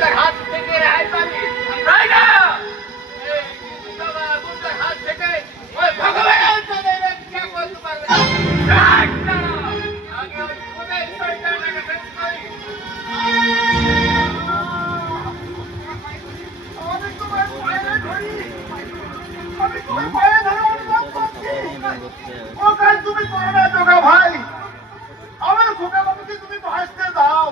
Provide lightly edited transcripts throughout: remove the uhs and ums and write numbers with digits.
গুন্ডার হাত থেকে রেহাই পাবি, তাই না? এই গুন্ডার হাত থেকে ওই ভগবান তোদের রক্ষা করতে পারবে না। আগে ওই খুদের শয়তানটাকে শেষ করি। তুমি করো না জোগা ভাই, আমার খোকা বাবুকে তুমি ভাসতে দাও।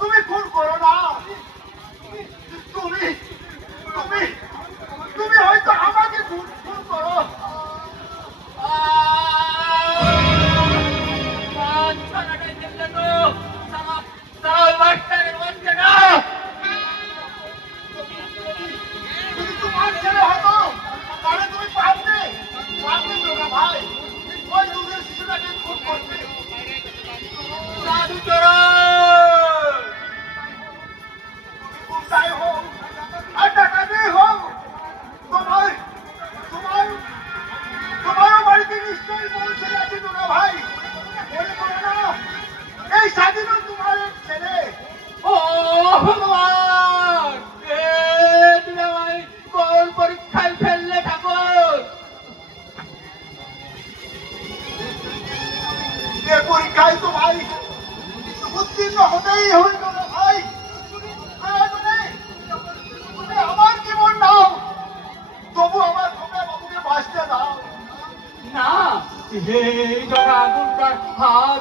তুমি খুন করো না, তুমি তুমি তুমি হয়তো আমাকে খুন করো। যদি তোমার ছেলে হতো তাহলে তুমি পারতে জোগা ভাই ওই দুধের শিশুটাকে খুন করতে। গুন্ডাই হোক আর ডাকাতেই হোক, তোমার তোমার তোমারও বাড়িতে নিশ্চয়ই বড় ছেলে আছে জোগা ভাই। মনে করো না এই স্বাধীনও তোমার এক ছেলে। ও ভগবান, তুমি আমায় কোন পরীক্ষায় ফেললে ঠাকুর? এ পরীক্ষায় তো ভাই উত্তীর্ণ হতেই হবে জোগা ভাই। তুমি আমার জীবন নাও, তবু আমার খোকা বাবুকে বাঁচতে দাও। না, এই জগা গুন্ডার হাত